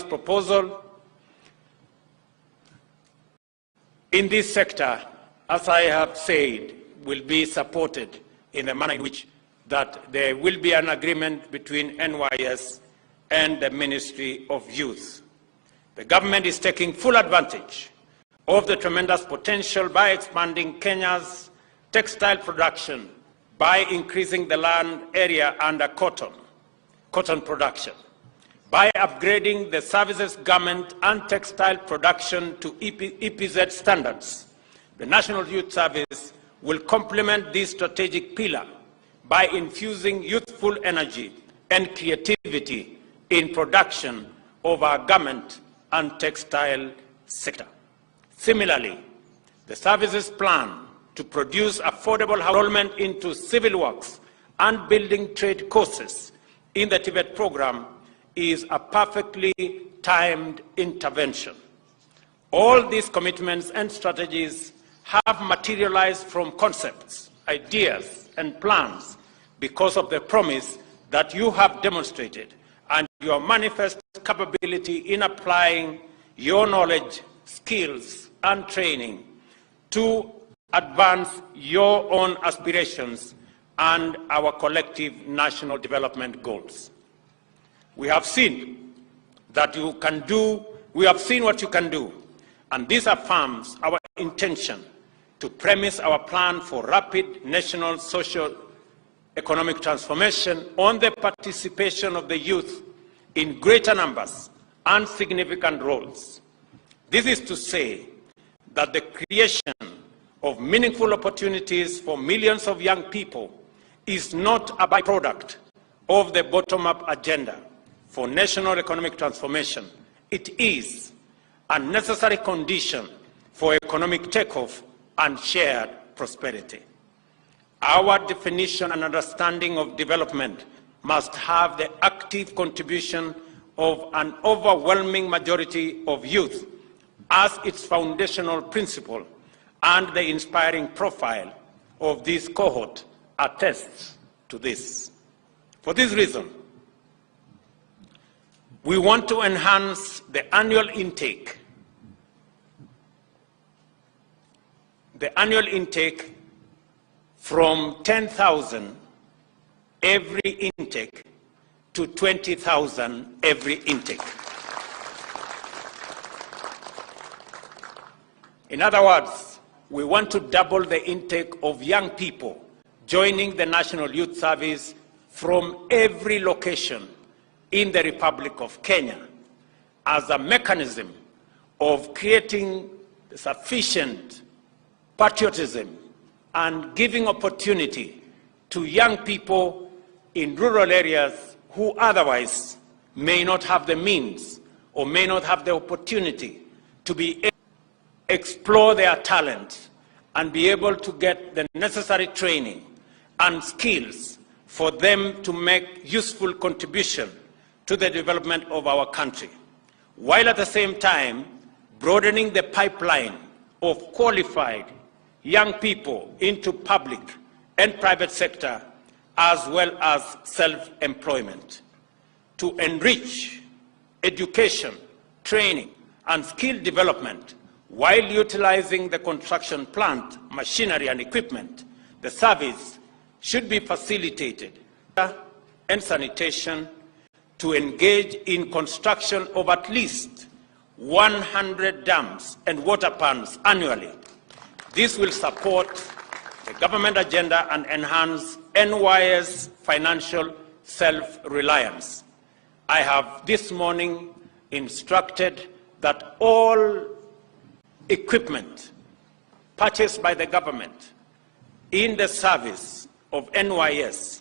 proposal in this sector, as I have said, will be supported in the manner in which that there will be an agreement between NYS and the Ministry of Youth. The government is taking full advantage of the tremendous potential by expanding Kenya's textile production by increasing the land area under cotton production, by upgrading the services, garment and textile production to EPZ standards. The National Youth Service will complement this strategic pillar by infusing youthful energy and creativity in production of our garment and textile sector. Similarly, the services plan to produce affordable enrollment into civil works and building trade courses in the Tibet program is a perfectly timed intervention. All these commitments and strategies have materialized from concepts, ideas, and plans because of the promise that you have demonstrated and your manifest capability in applying your knowledge, skills, and training to advance your own aspirations and our collective national development goals. We have seen that you can do, we have seen what you can do, and this affirms our intention to premise our plan for rapid national socio-economic transformation on the participation of the youth in greater numbers and significant roles. This is to say that the creation of meaningful opportunities for millions of young people is not a byproduct of the bottom-up agenda for national economic transformation. It is a necessary condition for economic takeoff and shared prosperity. Our definition and understanding of development must have the active contribution of an overwhelming majority of youth as its foundational principle, and the inspiring profile of this cohort attests to this. For this reason, we want to enhance the annual intake. The annual intake from 10,000 every intake to 20,000 every intake. In other words, we want to double the intake of young people joining the National Youth Service from every location in the Republic of Kenya as a mechanism of creating sufficient patriotism and giving opportunity to young people in rural areas who otherwise may not have the means or may not have the opportunity to be able to explore their talent and be able to get the necessary training and skills for them to make useful contribution to the development of our country, while at the same time broadening the pipeline of qualified young people into public and private sector, as well as self-employment, to enrich education, training, and skill development while utilizing the construction plant, machinery, and equipment. The service should be facilitated and sanitation to engage in construction of at least 100 dams and water pans annually. This will support the government agenda and enhance NYS financial self-reliance. I have this morning instructed that all equipment purchased by the government in the service of NYS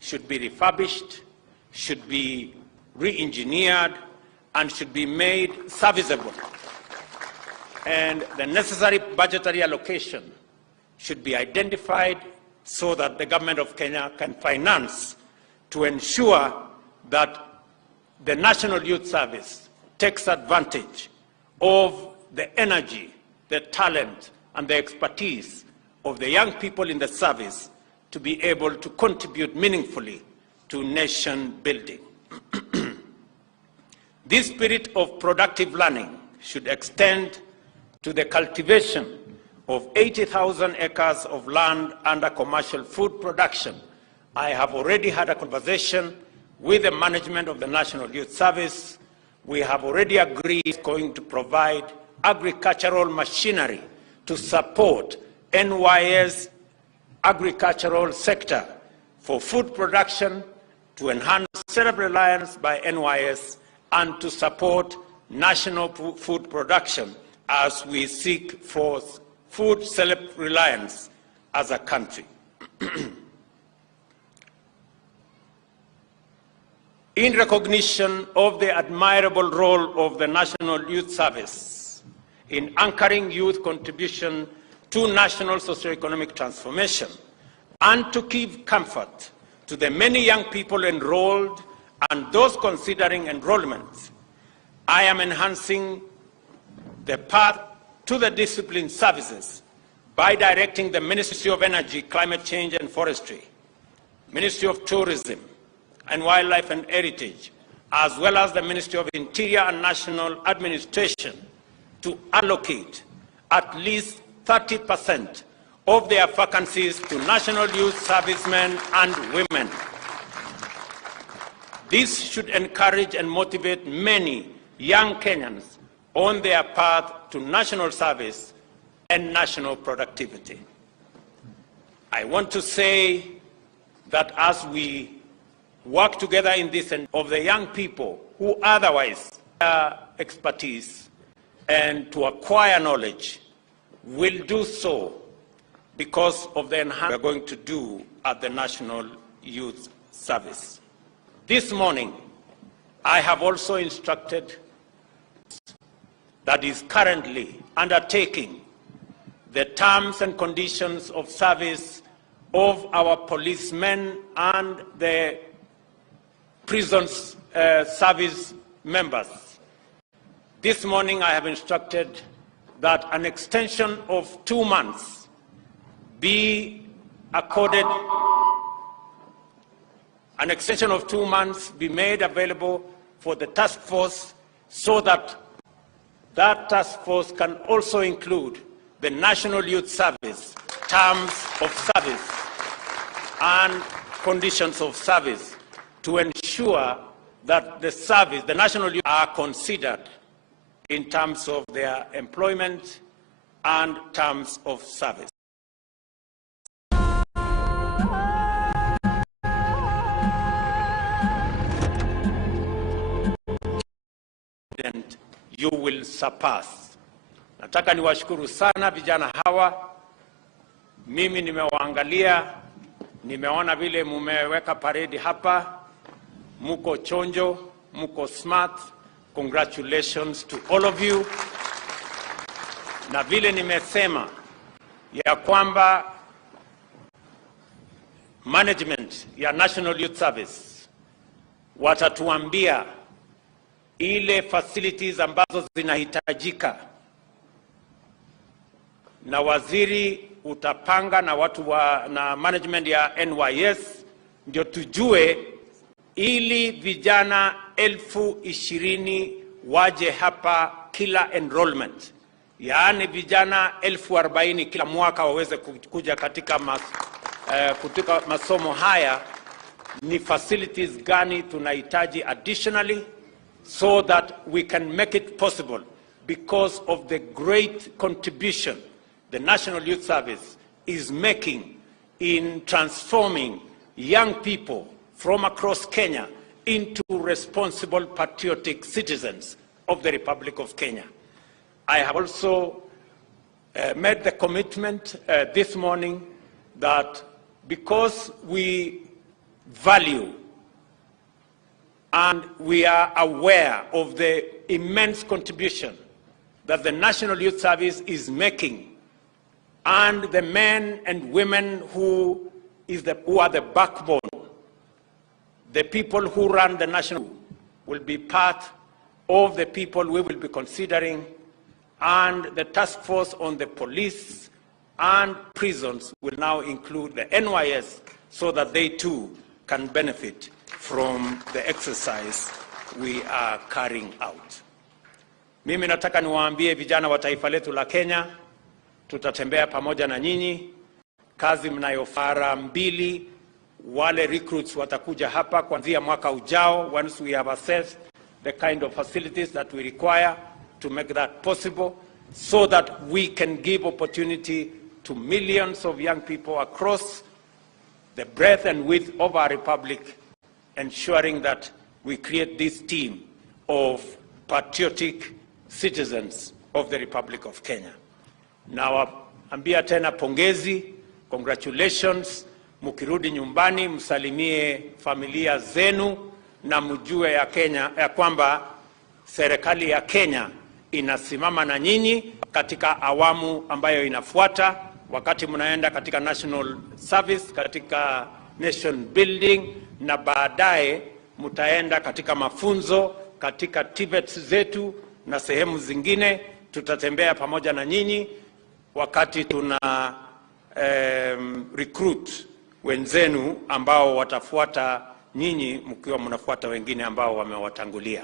should be refurbished, should be re-engineered, and should be made serviceable. And the necessary budgetary allocation should be identified so that the government of Kenya can finance to ensure that the National Youth Service takes advantage of the energy, the talent, and the expertise of the young people in the service to be able to contribute meaningfully to nation building. This spirit of productive learning should extend to the cultivation of 80,000 acres of land under commercial food production. I have already had a conversation with the management of the National Youth Service. We have already agreed it's going to provide agricultural machinery to support NYS agricultural sector for food production, to enhance self-reliance by NYS, and to support national food production as we seek for food self-reliance as a country. In recognition of the admirable role of the National Youth Service in anchoring youth contribution to national socio-economic transformation, and to give comfort to the many young people enrolled and those considering enrollment, I am enhancing the path to the discipline services by directing the Ministry of Energy, Climate Change and Forestry, Ministry of Tourism and Wildlife and Heritage, as well as the Ministry of Interior and National Administration to allocate at least 30% of their vacancies to national youth servicemen and women. This should encourage and motivate many young Kenyans on their path to national service and national productivity. I want to say that as we work together in this, and of the young people who otherwise have expertise and to acquire knowledge, will do so because of the enhancement we are going to do at the National Youth Service. This morning, I have also instructed that is currently undertaking the terms and conditions of service of our policemen and the prisons service members. This morning I have instructed that an extension of 2 months be accorded, an extension of 2 months be made available for the task force, so that that task force can also include the National Youth Service, terms of service and conditions of service, to ensure that the service, the national youth, are considered in terms of their employment and terms of service. You will surpass. Nataka niwashukuru sana vijana hawa. Mimi nimewaangalia, nimeona vile mumeweka paredi hapa. Muko chonjo, muko smart. Congratulations to all of you. Na vile nimesema ya kwamba management ya National Youth Service watatuambia ile facilities ambazo zinahitajika, na waziri utapanga na watu na management ya NYS, ndio tujue ili vijana 20,000 waje hapa kila enrollment, yaani vijana 40,000 kila mwaka waweze kuja katika masomo haya. Ni facilities gani tunahitaji additionally, so that we can make it possible, because of the great contribution the National Youth Service is making in transforming young people from across Kenya into responsible, patriotic citizens of the Republic of Kenya. I have also made the commitment this morning that because we value and we are aware of the immense contribution that the National Youth Service is making, and the men and women who are the backbone, the people who run the national, will be part of the people we will be considering, and the task force on the police and prisons will now include the NYS, so that they too can benefit from the exercise we are carrying out. Mimi nataka niwaambie vijana wa taifa letu la Kenya, tutatembea pamoja na nyinyi. Kazi mnayofara mbili, wale recruits watakuja hapa kuanzia mwaka ujao, once we have assessed the kind of facilities that we require to make that possible, so that we can give opportunity to millions of young people across the breadth and width of our republic, ensuring that we create this team of patriotic citizens of the Republic of Kenya. Nawaambia tena pongezi, congratulations. Mukirudi nyumbani msalimie familia zenu na mjue ya kwamba serikali ya Kenya inasimama na nyinyi katika awamu ambayo inafuata, wakati mnaenda katika national service, katika nation building, na baadaye mtaenda katika mafunzo katika Tibet zetu na sehemu zingine. Tutatembea pamoja na nyinyi wakati tuna recruit wenzenu ambao watafuata nyinyi, mkiwa mnafuata wengine ambao wamewatangulia.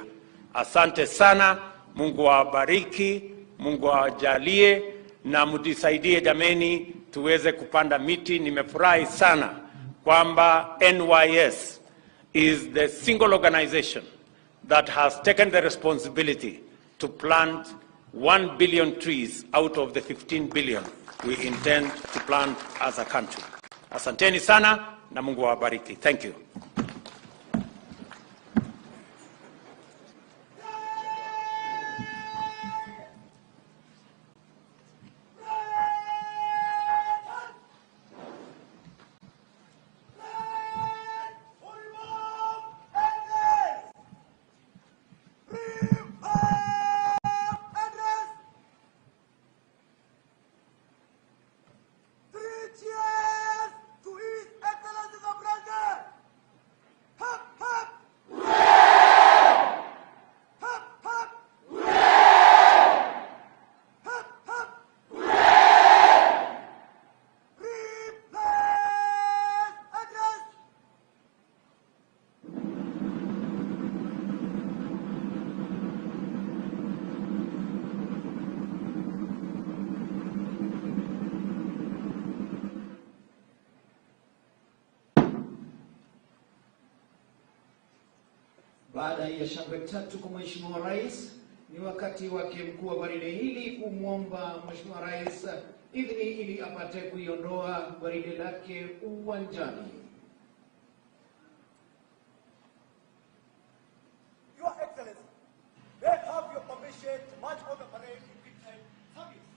Asante sana, Mungu awabariki, Mungu awajalie, na mtusaidie jameni tuweze kupanda miti. Nimefurahi sana kwamba NYS is the single organization that has taken the responsibility to plant 1 billion trees out of the 15 billion we intend to plant as a country. Asanteni sana na Mungu awabariki. Thank you. Baada ya shangwe tatu kwa Mheshimiwa Rais, ni wakati wake mkuu wa gwaride hili kumwomba Mheshimiwa Rais idhini ili apate kuiondoa gwaride lake uwanjani. Your Excellency, they have your permission to march on the parade in midnight service.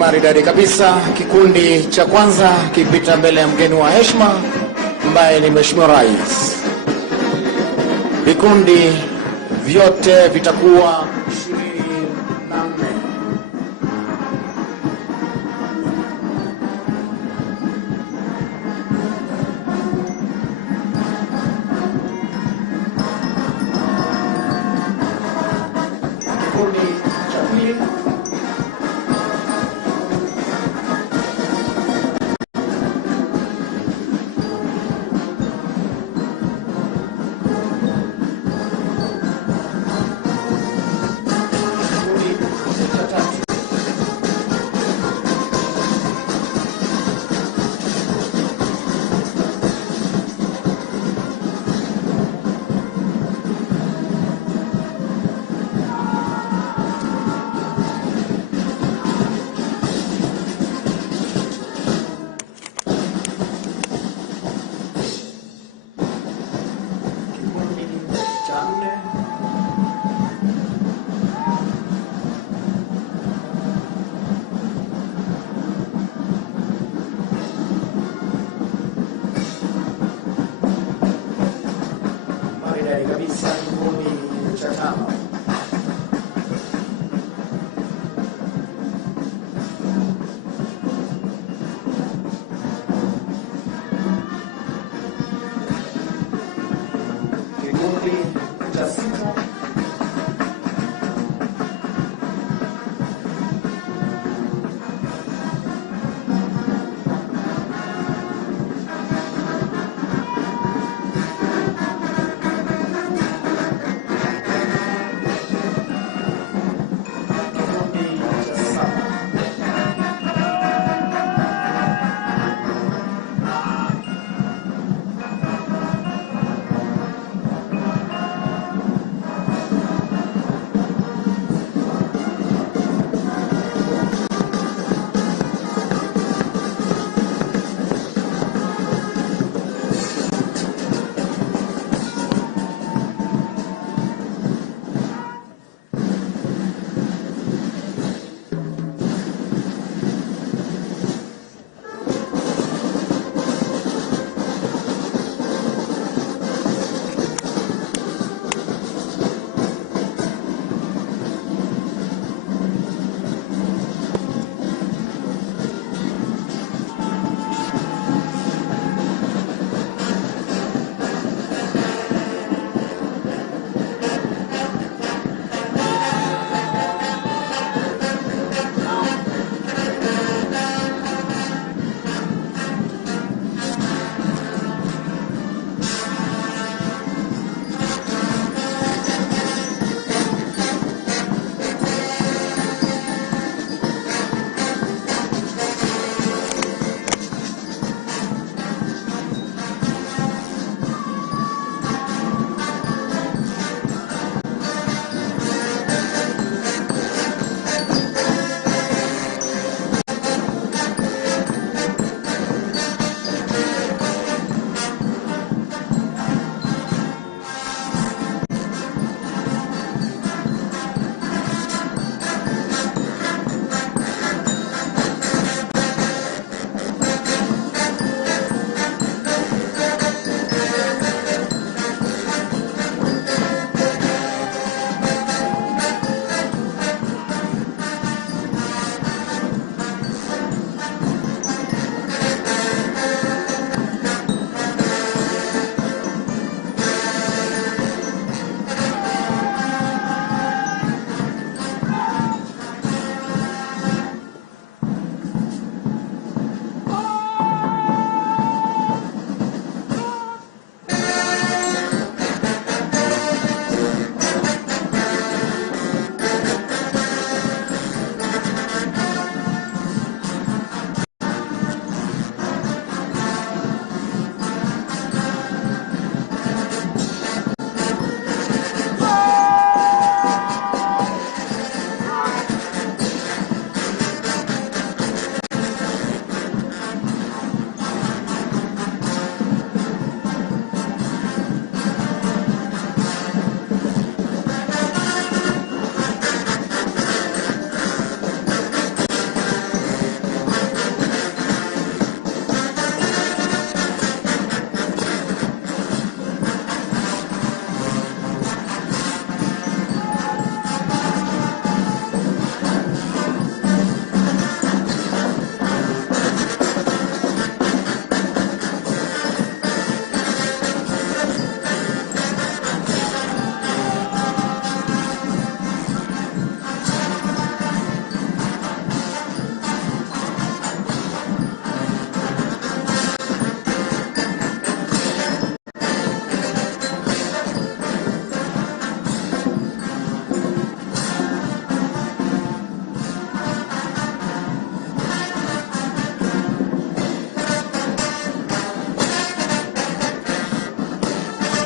Maridadi kabisa. Kikundi cha kwanza kipita mbele ya mgeni wa heshima ambaye ni Mheshimiwa Rais. Vikundi vyote vitakuwa